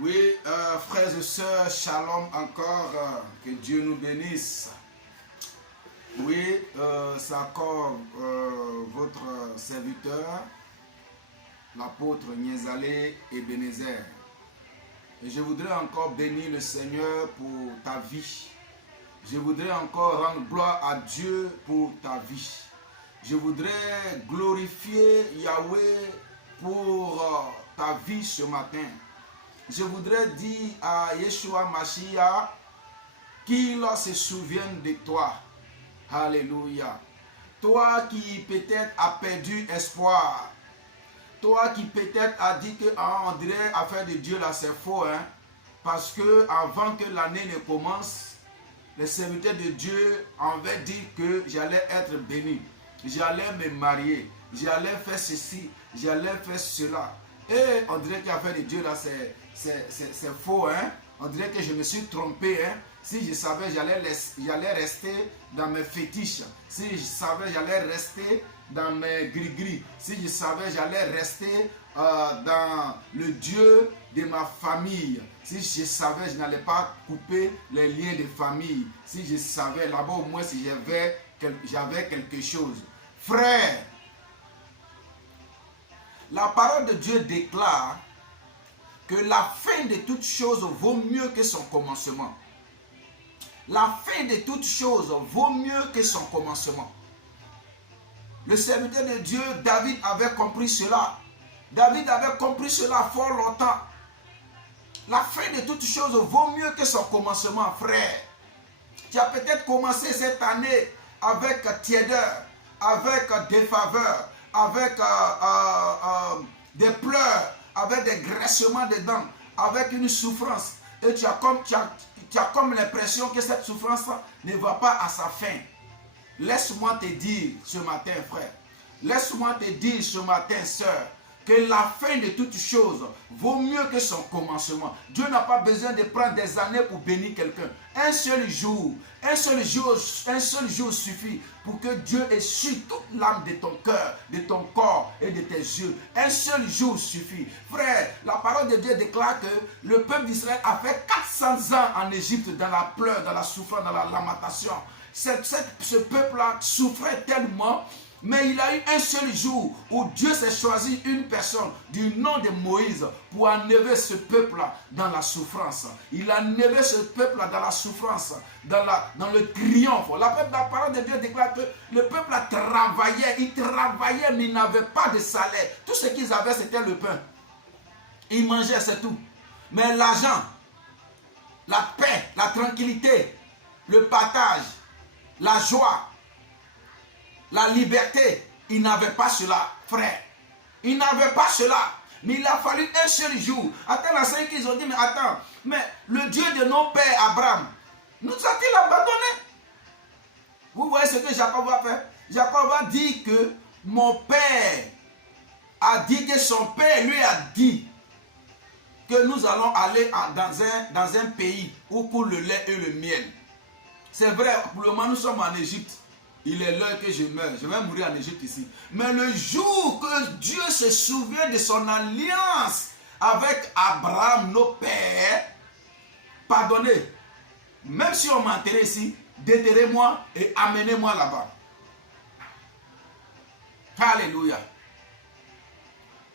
Oui, frères et sœurs, shalom encore, que Dieu nous bénisse. Oui, c'est encore votre serviteur, l'apôtre Niezalé Ebenezer. Et je voudrais encore bénir le Seigneur pour ta vie. Je voudrais encore rendre gloire à Dieu pour ta vie. Je voudrais glorifier Yahweh pour ta vie ce matin. Je voudrais dire à Yeshua Mashiach qu'il se souvienne de toi. Alléluia. Toi qui peut-être a perdu espoir. Toi qui peut-être a dit que on dirait affaire de Dieu là c'est faux. Hein? Parce que avant que l'année ne commence, les serviteurs de Dieu avaient dit que j'allais être béni. J'allais me marier. J'allais faire ceci. J'allais faire cela. Et on dirait que l'affaire de Dieu là c'est faux. Hein? On dirait que je me suis trompé. Hein? Si je savais, j'allais rester dans mes fétiches. Si je savais, j'allais rester dans mes gris-gris. Si je savais, j'allais rester dans le Dieu de ma famille. Si je savais, je n'allais pas couper les liens de famille. Si je savais, là-bas au moins, si j'avais quelque chose. Frère, la parole de Dieu déclare que la fin de toute chose vaut mieux que son commencement. La fin de toute chose vaut mieux que son commencement. Le serviteur de Dieu, David, avait compris cela. David avait compris cela fort longtemps. La fin de toute chose vaut mieux que son commencement, frère. Tu as peut-être commencé cette année avec tiédeur, avec défaveur, avec des pleurs, avec des graissements de dents, avec une souffrance. Et tu as comme l'impression que cette souffrance ne va pas à sa fin. Laisse-moi te dire ce matin, frère. Laisse-moi te dire ce matin, sœur, que la fin de toute chose vaut mieux que son commencement. Dieu n'a pas besoin de prendre des années pour bénir quelqu'un. Un seul jour suffit pour que Dieu essuie toute l'âme de ton cœur, de ton corps et de tes yeux. Un seul jour suffit. Frère, la parole de Dieu déclare que le peuple d'Israël a fait 400 ans en Égypte dans la pleure, dans la souffrance, dans la lamentation. Ce peuple-là souffrait tellement. Mais il a eu un seul jour où Dieu s'est choisi une personne du nom de Moïse pour enlever ce peuple-là dans la souffrance. Il a enlevé ce peuple-là dans la souffrance, dans le triomphe. La parole de Dieu déclare que le peuple travaillait, il travaillait mais il n'avait pas de salaire. Tout ce qu'ils avaient c'était le pain. Ils mangeaient, c'est tout. Mais l'argent, la paix, la tranquillité, le partage, la joie, la liberté, il n'avait pas cela, frère. Il n'avait pas cela. Mais il a fallu un seul jour. Attends, la scène qu'ils ont dit, mais attends, mais le Dieu de nos pères, Abraham, nous a-t-il abandonné? Vous voyez ce que Jacob va faire? Jacob va dire que mon père a dit que son père lui a dit que nous allons aller dans un pays où coule le lait et le miel. C'est vrai, pour le moment nous sommes en Égypte. Il est l'heure que je meurs. Je vais mourir en Égypte ici. Mais le jour que Dieu se souvient de son alliance avec Abraham, nos pères, pardonnez, même si on m'a enterré ici, déterrez-moi et amenez-moi là-bas. Alléluia.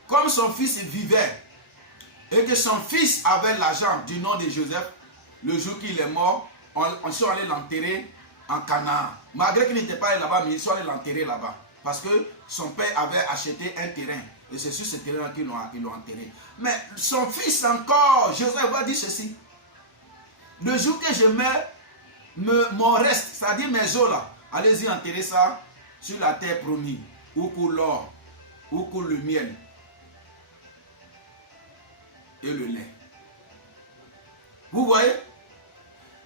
Comme son fils vivait et que son fils avait l'argent du nom de Joseph, le jour qu'il est mort, on s'est allé l'enterrer en Canaan. Malgré qu'il n'était pas allé là-bas, mais ils sont allés l'enterrer là-bas. Parce que son père avait acheté un terrain. Et c'est sur ce terrain qu'ils l'ont enterré. Mais son fils encore, Joseph va dire ceci. Le jour que je meurs, mon reste, c'est-à-dire mes os là, allez-y enterrer ça sur la terre promise. Où coule l'or, où coule le miel et le lait. Vous voyez?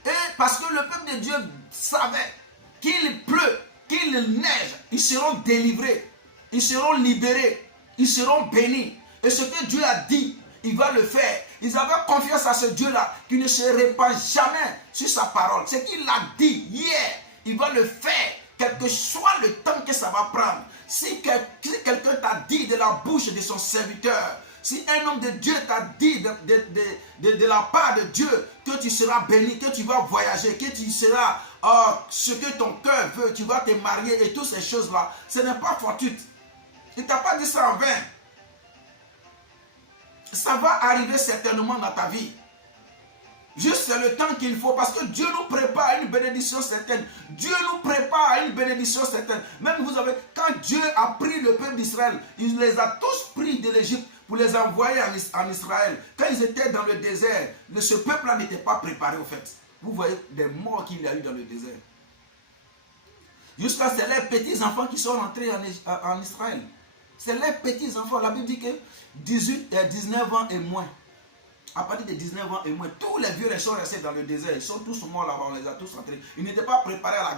Et parce que le peuple de Dieu savait qu'il pleut, qu'il neige, ils seront délivrés, ils seront libérés, ils seront bénis. Et ce que Dieu a dit, il va le faire. Ils avaient confiance à ce Dieu-là qui ne se répand jamais sur sa parole. Ce qu'il a dit hier, il va le faire, quel que soit le temps que ça va prendre. Si quelqu'un t'a dit de la bouche de son serviteur, Si un homme de Dieu t'a dit de la part de Dieu que tu seras béni, que tu vas voyager, que tu seras ce que ton cœur veut, tu vas te marier et toutes ces choses-là, ce n'est pas fortuit. Il ne t'a pas dit ça en vain. Ça va arriver certainement dans ta vie. Juste c'est le temps qu'il faut, parce que Dieu nous prépare à une bénédiction certaine. Dieu nous prépare à une bénédiction certaine. Même vous avez, quand Dieu a pris le peuple d'Israël, il les a tous pris de l'Égypte pour les envoyer en Israël. Quand ils étaient dans le désert, ce peuple-là n'était pas préparé au fait. Vous voyez des morts qu'il y a eu dans le désert. Jusqu'à c'est les petits-enfants qui sont rentrés en Israël. C'est les petits-enfants. La Bible dit que 19 ans et moins. À partir de 19 ans et moins, tous les vieux sont restés dans le désert. Ils sont tous morts là-bas, on les a tous rentrés. Ils n'étaient pas préparés à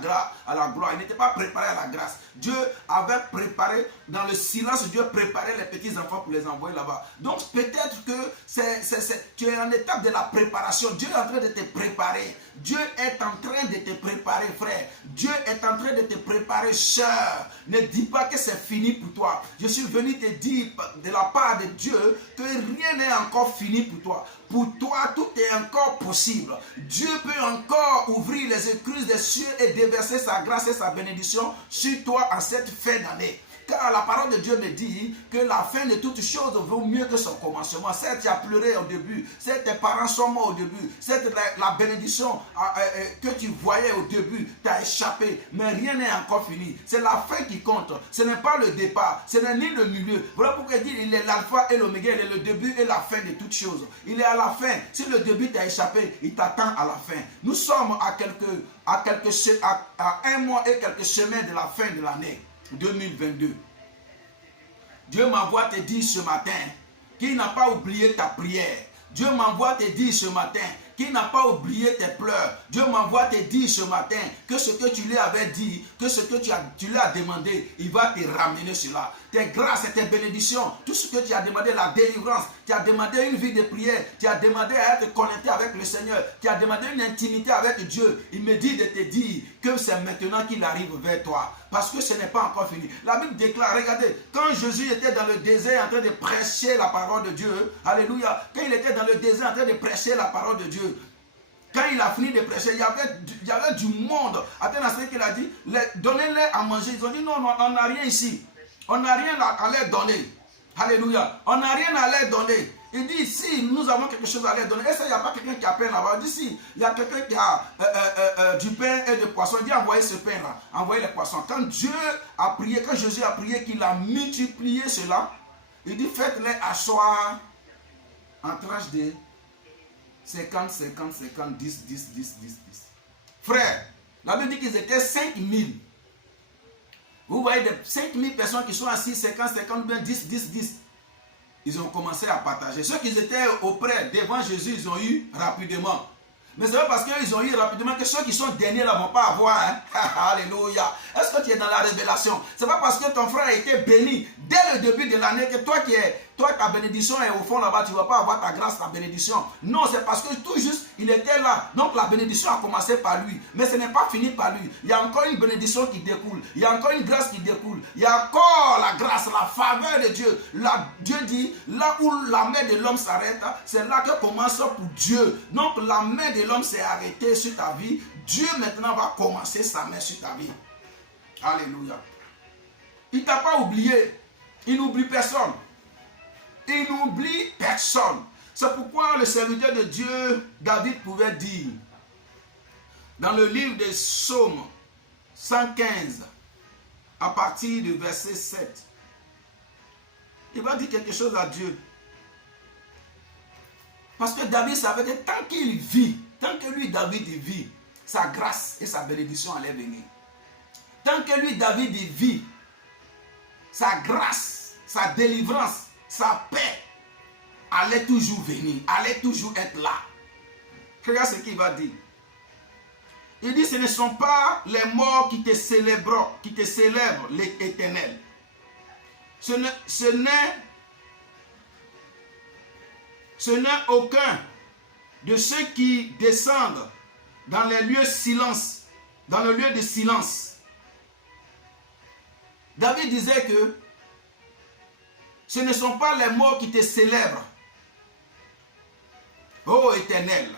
la gloire, ils n'étaient pas préparés à la grâce. Dieu avait préparé, dans le silence, Dieu préparait les petits-enfants pour les envoyer là-bas. Donc peut-être que tu es en étape de la préparation. Dieu est en train de te préparer. Dieu est en train de te préparer, frère. Dieu est en train de te préparer, sœur. Ne dis pas que c'est fini pour toi. Je suis venu te dire de la part de Dieu que rien n'est encore fini pour toi. Pour toi, tout est encore possible. Dieu peut encore ouvrir les écluses des cieux et déverser sa grâce et sa bénédiction sur toi en cette fin d'année. Car la parole de Dieu me dit que la fin de toute chose vaut mieux que son commencement. Certes, tu as pleuré au début. Certes, tes parents sont morts au début. Certes, la bénédiction que tu voyais au début t'a échappé. Mais rien n'est encore fini. C'est la fin qui compte. Ce n'est pas le départ. Ce n'est ni le milieu. Voilà pourquoi il dit il est l'alpha et l'oméga. Il est le début et la fin de toutes choses. Il est à la fin. Si le début t'a échappé, il t'attend à la fin. Nous sommes à un mois et quelques semaines de la fin de l'année 2022. Dieu m'envoie te dire ce matin qu'il n'a pas oublié ta prière. Dieu m'envoie te dire ce matin qu'il n'a pas oublié tes pleurs. Dieu m'envoie te dire ce matin que ce que tu lui avais dit, que ce que tu lui as demandé, il va te ramener cela. Tes grâces et tes bénédictions, tout ce que tu as demandé, la délivrance, tu as demandé une vie de prière, tu as demandé à être connecté avec le Seigneur, tu as demandé une intimité avec Dieu. Il me dit de te dire que c'est maintenant qu'il arrive vers toi. Parce que ce n'est pas encore fini. La Bible déclare, regardez, quand Jésus était dans le désert en train de prêcher la parole de Dieu, alléluia, quand il était dans le désert en train de prêcher la parole de Dieu, quand il a fini de prêcher, il y avait du monde. Attends, ce qu'il a dit, donnez-les à manger. Ils ont dit, non, on n'a rien ici. On n'a rien à leur donner. Alléluia. On n'a rien à leur donner. Il dit, si nous avons quelque chose à leur donner, est-ce qu'il n'y a pas quelqu'un qui a pain là-bas? Il dit, si, il y a quelqu'un qui a du pain et du poisson. Il dit, envoyez ce pain-là, envoyez les poissons. Quand Dieu a prié, quand Jésus a prié, qu'il a multiplié cela, il dit, faites-les asseoir en tranche de 50, 50, 50, 10, 10, 10, 10, 10. Frère, la Bible dit qu'ils étaient 5000. Vous voyez, des 5000 personnes qui sont assises, 50, 50, bien 10, 10, 10. Ils ont commencé à partager. Ceux qui étaient auprès, devant Jésus, ils ont eu rapidement. Mais c'est pas parce qu'ils ont eu rapidement que ceux qui sont derniers là ne vont pas avoir. Hein? Alléluia. Est-ce que tu es dans la révélation? C'est pas parce que ton frère a été béni dès le début de l'année que toi, ta bénédiction est au fond là-bas, tu ne vas pas avoir ta grâce, ta bénédiction. Non, c'est parce que tout juste, il était là. Donc la bénédiction a commencé par lui. Mais ce n'est pas fini par lui. Il y a encore une bénédiction qui découle. Il y a encore une grâce qui découle. Il y a encore la grâce, la faveur de Dieu. Dieu dit, là où la main de l'homme s'arrête, c'est là que commence pour Dieu. Donc la main de l'homme s'est arrêtée sur ta vie. Dieu maintenant va commencer sa main sur ta vie. Alléluia. Il ne t'a pas oublié. Il n'oublie personne. Il n'oublie personne. C'est pourquoi le serviteur de Dieu, David, pouvait dire, dans le livre des Psaumes 115, à partir du verset 7, il va dire quelque chose à Dieu. Parce que David savait que tant qu'il vit, tant que lui, David, il vit, sa grâce et sa bénédiction allaient venir. Tant que lui, David, il vit, sa grâce, sa délivrance, sa paix allait toujours venir, allait toujours être là. Regarde ce qu'il va dire. Il dit, ce ne sont pas les morts qui te célèbrent, l'Éternel. Ce n'est aucun de ceux qui descendent dans les lieux silence, dans le lieu de silence. David disait que Ce ne sont pas les morts qui te célèbrent. Ô Éternel,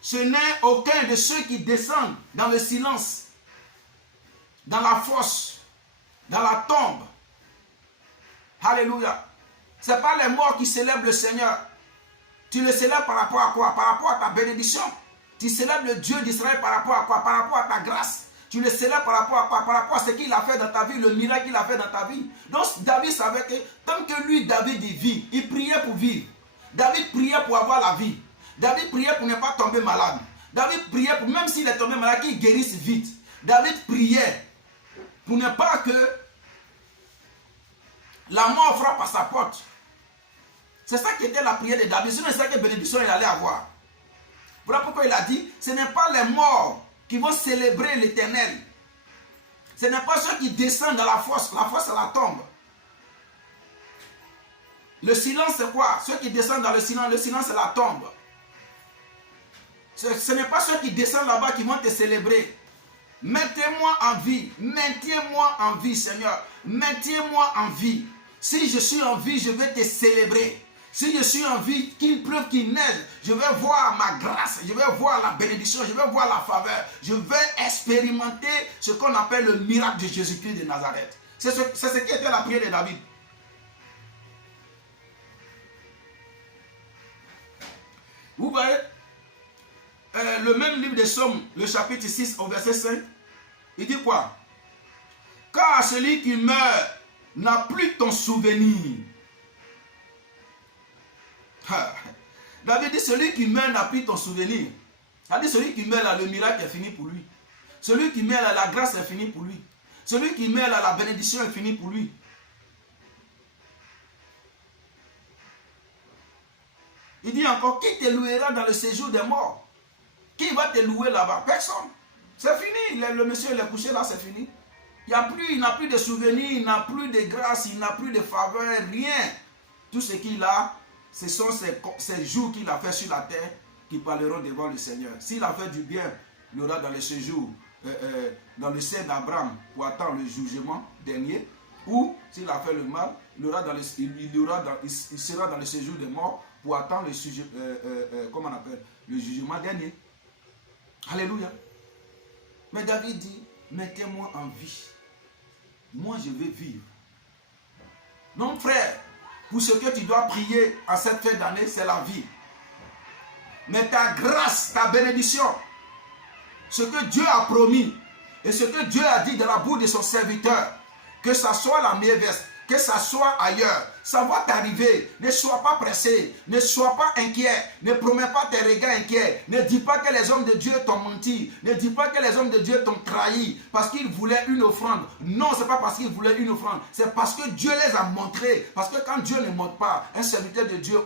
ce n'est aucun de ceux qui descendent dans le silence, dans la fosse, dans la tombe. Alléluia. Ce n'est pas les morts qui célèbrent le Seigneur. Tu le célèbres par rapport à quoi? Par rapport à ta bénédiction. Tu célèbres le Dieu d'Israël par rapport à quoi? Par rapport à ta grâce. Tu le célèbres par rapport à quoi? Par rapport à ce qu'il a fait dans ta vie, le miracle qu'il a fait dans ta vie. Donc David savait que tant que lui, David, il vit, il priait pour vivre. David priait pour avoir la vie. David priait pour ne pas tomber malade. David priait pour, même s'il est tombé malade, qu'il guérisse vite. David priait pour ne pas que la mort frappe à sa porte. C'est ça qui était la prière de David. C'est ça que bénédiction il allait avoir. Voilà pourquoi il a dit, ce n'est pas les morts qui vont célébrer l'Éternel. Ce n'est pas ceux qui descendent dans la fosse. La fosse, c'est la tombe. Le silence, c'est quoi? Ceux qui descendent dans le silence, c'est la tombe. Ce n'est pas ceux qui descendent là-bas qui vont te célébrer. Maintiens-moi en vie. Maintiens-moi en vie, Seigneur. Maintiens-moi en vie. Si je suis en vie, je vais te célébrer. Si je suis en vie, qu'il pleuve, qu'il neige, je vais voir ma grâce, je vais voir la bénédiction, je vais voir la faveur. Je vais expérimenter ce qu'on appelle le miracle de Jésus-Christ de Nazareth. C'est ce qui était la prière de David. Vous voyez, le même livre des Psaumes, le chapitre 6 au verset 5, il dit quoi? Car celui qui meurt n'a plus ton souvenir. David dit, celui qui meurt n'a plus ton souvenir. C'est-à-dire, celui qui meurt là, le miracle est fini pour lui. Celui qui meurt là, la grâce est finie pour lui. Celui qui meurt là, la bénédiction est finie pour lui. Il dit encore, qui te louera dans le séjour des morts? Qui va te louer là-bas? Personne. C'est fini. Le monsieur, il est couché là, c'est fini. Il n'a plus de souvenirs, il n'a plus de grâce, il n'a plus de faveur, rien. Tout ce qu'il a, ce sont ces jours qu'il a fait sur la terre qui parleront devant le Seigneur. S'il a fait du bien, il aura dans le séjour, dans le sein d'Abraham pour attendre le jugement dernier. Ou s'il a fait le mal, il sera dans le séjour des morts pour attendre le jugement dernier. Alléluia. Mais David dit, mettez-moi en vie. Moi, je vais vivre. Non, frère, pour ce que tu dois prier en cette fin d'année, c'est la vie. Mais ta grâce, ta bénédiction, ce que Dieu a promis et ce que Dieu a dit dans la bouche de son serviteur, que ça soit la méveste, que ça soit ailleurs, ça va t'arriver. Ne sois pas pressé, ne sois pas inquiet, ne promets pas tes regards inquiets, ne dis pas que les hommes de Dieu t'ont menti, ne dis pas que les hommes de Dieu t'ont trahi parce qu'ils voulaient une offrande. Non, ce n'est pas parce qu'ils voulaient une offrande, c'est parce que Dieu les a montrés. Parce que quand Dieu ne montre pas, un serviteur de Dieu,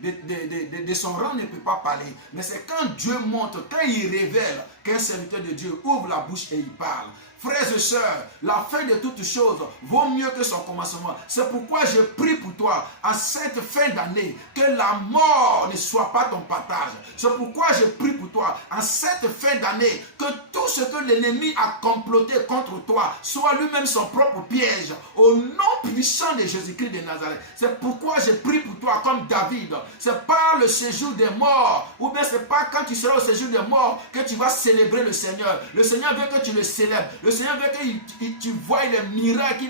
de son rang ne peut pas parler. Mais c'est quand Dieu montre, quand il révèle qu'un serviteur de Dieu ouvre la bouche et il parle. Frères et sœurs, la fin de toutes choses vaut mieux que son commencement. C'est pourquoi je prie pour toi, à cette fin d'année, que la mort ne soit pas ton partage. C'est pourquoi je prie pour toi, à cette fin d'année, que tout ce que l'ennemi a comploté contre toi soit lui-même son propre piège. Au nom puissant de Jésus-Christ de Nazareth. C'est pourquoi je prie pour toi comme David. C'est pas le séjour des morts, ou bien c'est pas quand tu seras au séjour des morts que tu vas célébrer le Seigneur. Le Seigneur veut que tu le célèbres. Le Seigneur veut que tu vois les miracles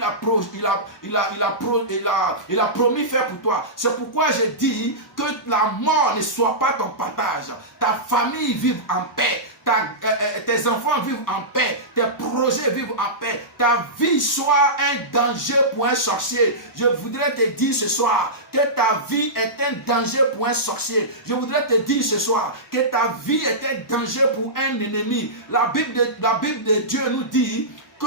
qu'il a promis faire pour toi. C'est pourquoi je dis que la mort ne soit pas ton partage. Ta famille vive en paix. Tes enfants vivent en paix. Tes projets vivent en paix. Ta vie soit un danger pour un sorcier. Je voudrais te dire ce soir que ta vie est un danger pour un sorcier. Je voudrais te dire ce soir que ta vie est un danger pour un ennemi. La Bible de Dieu nous dit que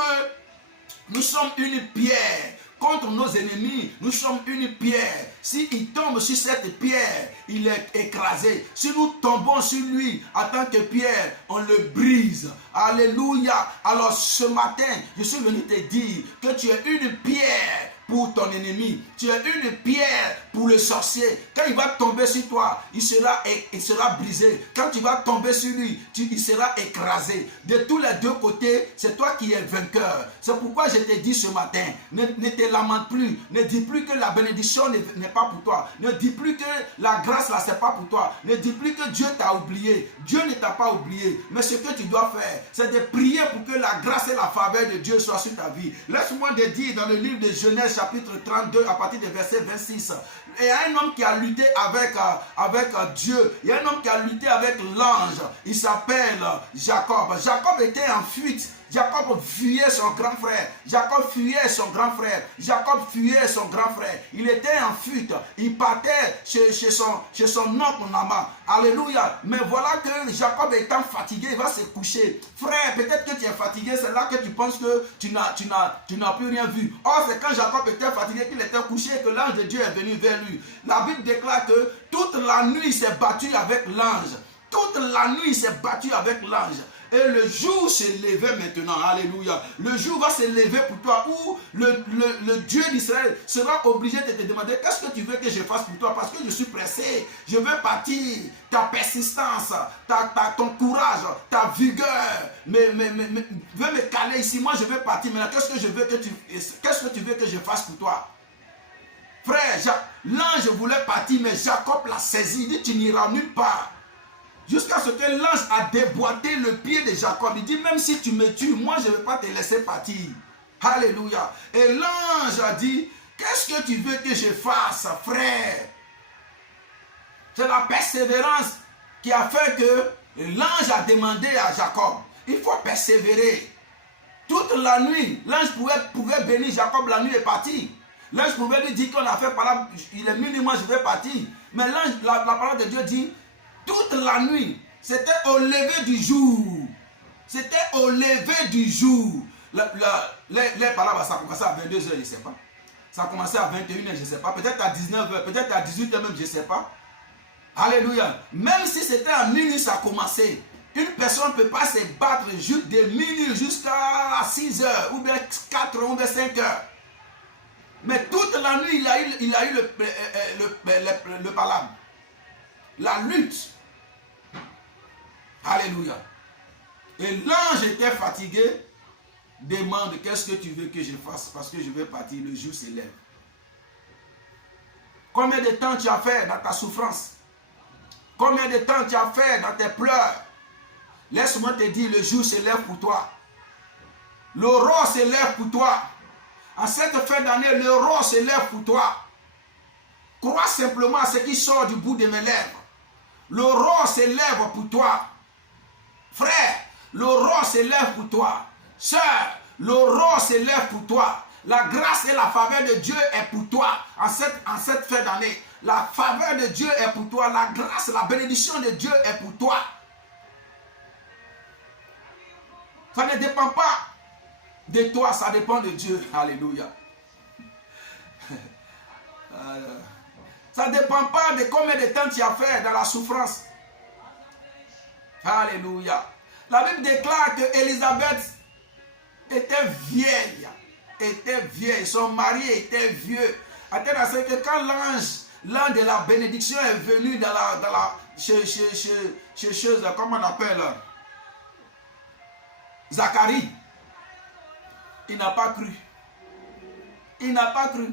nous sommes une pierre. Contre nos ennemis, nous sommes une pierre. S'il tombe sur cette pierre, il est écrasé. Si nous tombons sur lui en tant que pierre, on le brise. Alléluia. Alors ce matin, je suis venu te dire que tu es une pierre pour ton ennemi. Tu es une pierre pour le sorcier. Quand il va tomber sur toi, il sera brisé. Quand tu vas tomber sur lui, il sera écrasé. De tous les deux côtés, c'est toi qui es vainqueur. C'est pourquoi je te dis ce matin, ne te lamente plus. Ne dis plus que la bénédiction n'est pas pour toi. Ne dis plus que la grâce là, c'est pas pour toi. Ne dis plus que Dieu t'a oublié. Dieu ne t'a pas oublié. Mais ce que tu dois faire, c'est de prier pour que la grâce et la faveur de Dieu soient sur ta vie. Laisse-moi te dire dans le livre de Genèse chapitre 32 à partir du verset 26. Il y a un homme qui a lutté avec Dieu. Il y a un homme qui a lutté avec l'ange. Il s'appelle Jacob. Jacob était en fuite. Jacob fuyait son grand frère. Jacob fuyait son grand frère. Jacob fuyait son grand frère. Il était en fuite. Il partait chez son oncle Nama. Alléluia. Mais voilà que Jacob étant fatigué, il va se coucher. Frère, peut-être que tu es fatigué. C'est là que tu penses que tu n'as plus rien vu. Or, c'est quand Jacob était fatigué qu'il était couché que l'ange de Dieu est venu vers lui. La Bible déclare que toute la nuit il s'est battu avec l'ange. Toute la nuit il s'est battu avec l'ange. Et le jour s'est levé maintenant. Alléluia. Le jour va se lever pour toi où le Dieu d'Israël sera obligé de te demander qu'est-ce que tu veux que je fasse pour toi parce que je suis pressé. Je veux partir. Ta persistance, ton courage, ta vigueur veux me caler ici. Moi je veux partir. Maintenant, qu'est-ce que tu veux que je fasse pour toi? Frère, l'ange voulait partir, mais Jacob l'a saisi. Il dit tu n'iras nulle part. Jusqu'à ce que l'ange a déboîté le pied de Jacob. Il dit, même si tu me tues, moi je ne vais pas te laisser partir. Alléluia. Et l'ange a dit, qu'est-ce que tu veux que je fasse, frère? C'est la persévérance qui a fait que l'ange a demandé à Jacob, il faut persévérer. Toute la nuit, l'ange pouvait bénir Jacob, la nuit est partie. L'ange pouvait lui dire qu'on a fait par là, il est minuit, moi je vais partir. Mais l'ange, la parole de Dieu dit, toute la nuit, c'était au lever du jour. C'était au lever du jour. Les palabres, ça a commencé à 22h, je ne sais pas. Ça a commencé à 21h, je ne sais pas. Peut-être à 19h, peut-être à 18h même, je ne sais pas. Alléluia. Même si c'était à minuit, ça a commencé. Une personne ne peut pas se battre de minuit jusqu'à 6h, ou bien 4h, ou bien 5h. Mais toute la nuit, il a eu le palabre. La lutte. Alléluia. Et l'ange était fatigué. Demande qu'est-ce que tu veux que je fasse parce que je vais partir. Le jour s'élève. Combien de temps tu as fait dans ta souffrance? Combien de temps tu as fait dans tes pleurs? Laisse-moi te dire, le jour s'élève pour toi. L'aurore s'élève pour toi. En cette fin d'année, l'aurore s'élève pour toi. Crois simplement à ce qui sort du bout de mes lèvres. L'aurore s'élève pour toi. Frère, l'aurore s'élève pour toi. Sœur, l'aurore s'élève pour toi. La grâce et la faveur de Dieu est pour toi en cette fin d'année. La faveur de Dieu est pour toi. La grâce, la bénédiction de Dieu est pour toi. Ça ne dépend pas de toi, ça dépend de Dieu. Alléluia. Ça ne dépend pas de combien de temps tu as fait dans la souffrance. Alléluia. La Bible déclare que Élisabeth était vieille. Son mari était vieux. C'est que quand l'ange de la bénédiction est venu chez comment on appelle, Zacharie, il n'a pas cru. Il n'a pas cru.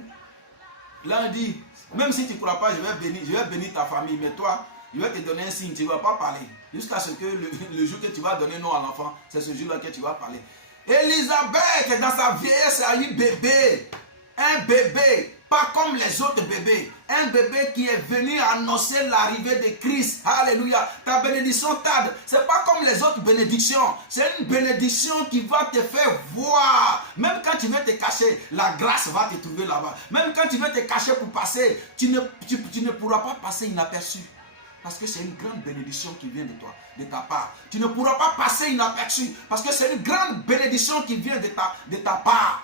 L'ange dit, même si tu ne crois pas, je vais bénir ta famille, mais toi, je vais te donner un signe, tu ne vas pas parler. Jusqu'à ce que le jour que tu vas donner nom à l'enfant, c'est ce jour-là que tu vas parler. Élisabeth, dans sa vieillesse, a eu bébé. Un bébé, pas comme les autres bébés. Un bébé qui est venu annoncer l'arrivée de Christ. Alléluia. Ta bénédiction tarde. Ce n'est pas comme les autres bénédictions. C'est une bénédiction qui va te faire voir. Même quand tu veux te cacher, la grâce va te trouver là-bas. Même quand tu veux te cacher pour passer, tu ne pourras pas passer inaperçu. Parce que c'est une grande bénédiction qui vient de toi, de ta part. Tu ne pourras pas passer inaperçu. Parce que c'est une grande bénédiction qui vient de ta part.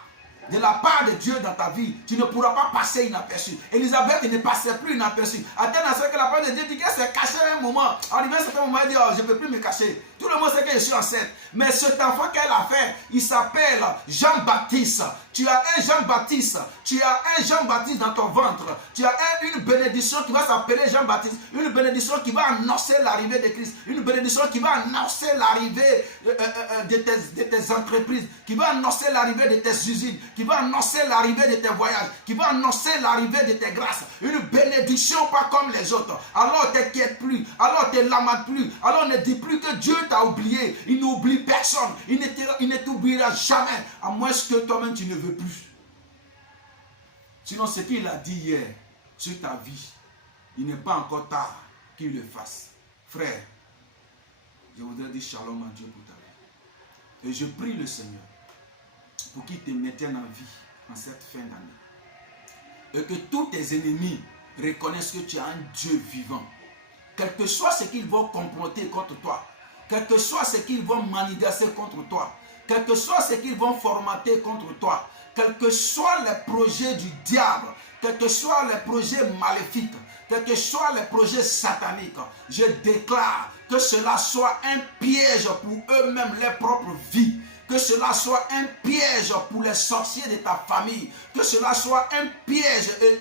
De la part de Dieu dans ta vie. Tu ne pourras pas passer inaperçu. Élisabeth ne passait plus inaperçu. Attends à ce que la parole de Dieu dit qu'elle s'est cachée un moment. Arrivé à un certain moment, elle dit, oh, je ne peux plus me cacher. Tout Tout le monde sait que je suis enceinte. Mais cet enfant qu'elle a fait, il s'appelle Jean-Baptiste. Tu as un Jean-Baptiste. Tu as un Jean-Baptiste dans ton ventre. Tu as une bénédiction qui va s'appeler Jean-Baptiste. Une bénédiction qui va annoncer l'arrivée de Christ. Une bénédiction qui va annoncer l'arrivée de tes entreprises. Qui va annoncer l'arrivée de tes usines. Qui va annoncer l'arrivée de tes voyages. Qui va annoncer l'arrivée de tes grâces. Une bénédiction pas comme les autres. Alors t'inquiète plus. Alors te lamente plus. Alors ne dis plus que Dieu t'a oublié. Il n'oublie personne. Il ne t'oubliera jamais. À moins que toi-même tu ne veux plus. Sinon ce qu'il a dit hier sur ta vie, il n'est pas encore tard qu'il le fasse. Frère, je voudrais dire shalom à Dieu pour ta vie. Et je prie le Seigneur pour qu'il te maintienne en vie en cette fin d'année. Et que tous tes ennemis reconnaissent que tu as un Dieu vivant. Quel que soit ce qu'ils vont comploter contre toi, quel que soit ce qu'ils vont manigancer contre toi, quel que soit ce qu'ils vont formater contre toi, quels que soient les projets du diable, quels que soient les projets maléfiques, quels que soient les projets sataniques, je déclare que cela soit un piège pour eux-mêmes, leur propre vie. Que cela soit un piège pour les sorciers de ta famille. Que cela soit un piège et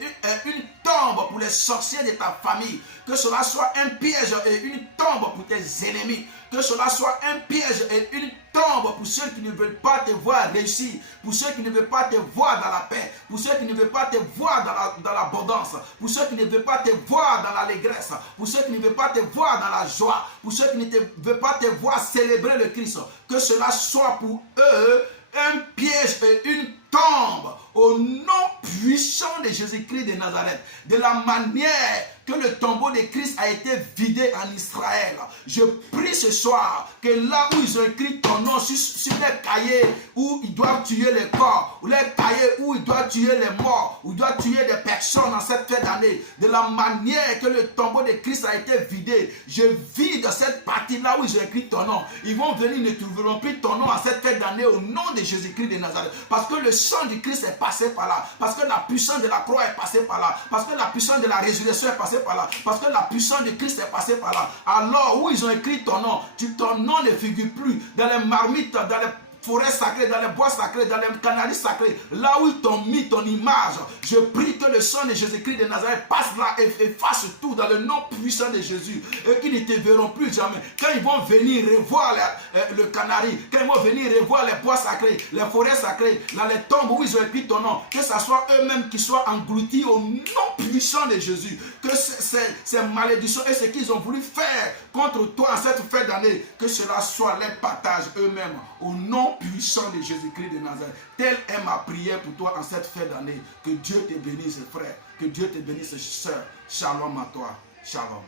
une tombe pour les sorciers de ta famille. Que cela soit un piège et une tombe pour tes ennemis. Que cela soit un piège et une tombe pour ceux qui ne veulent pas te voir réussir. Pour ceux qui ne veulent pas te voir dans la paix. Pour ceux qui ne veulent pas te voir dans l'abondance. Pour ceux qui ne veulent pas te voir dans l'allégresse. Pour ceux qui ne veulent pas te voir dans la joie. Pour ceux qui ne veulent pas te voir célébrer le Christ. Que cela soit pour eux un piège et une tombe au nom puissant de Jésus-Christ de Nazareth. De la manière que le tombeau de Christ a été vidé en Israël. Je prie ce soir que là où ils ont écrit ton nom sur les cahiers où ils doivent tuer les corps, ou les cahiers où ils doivent tuer les morts, où ils doivent tuer des personnes en cette fête d'année, de la manière que le tombeau de Christ a été vidé, je vide cette partie-là où ils ont écrit ton nom. Ils vont venir, ne trouveront plus ton nom en cette fête d'année au nom de Jésus-Christ de Nazareth. Parce que le sang du Christ est passé par là. Parce que la puissance de la croix est passée par là. Parce que la puissance de la résurrection est passée par là. Parce que la puissance de Christ est passée par là. Alors où ils ont écrit ton nom, ton nom ne figure plus dans les marmites, dans les forêts sacrées, dans les bois sacrés, dans les canaries sacrés, là où ils t'ont mis ton image, je prie que le sang de Jésus-Christ de Nazareth passe là et efface tout dans le nom puissant de Jésus et qu'ils ne te verront plus jamais. Quand ils vont venir revoir le canari, quand ils vont venir revoir les bois sacrés, les forêts sacrées, dans les tombes où ils ont écrit ton nom, que ce soit eux-mêmes qui soient engloutis au nom puissant de Jésus, que ces malédictions et ce qu'ils ont voulu faire contre toi en cette fête d'année, que cela soit les partages eux-mêmes au nom puissant de Jésus-Christ de Nazareth. Telle est ma prière pour toi en cette fête d'année. Que Dieu te bénisse, frère. Que Dieu te bénisse, sœur. Shalom à toi. Shalom.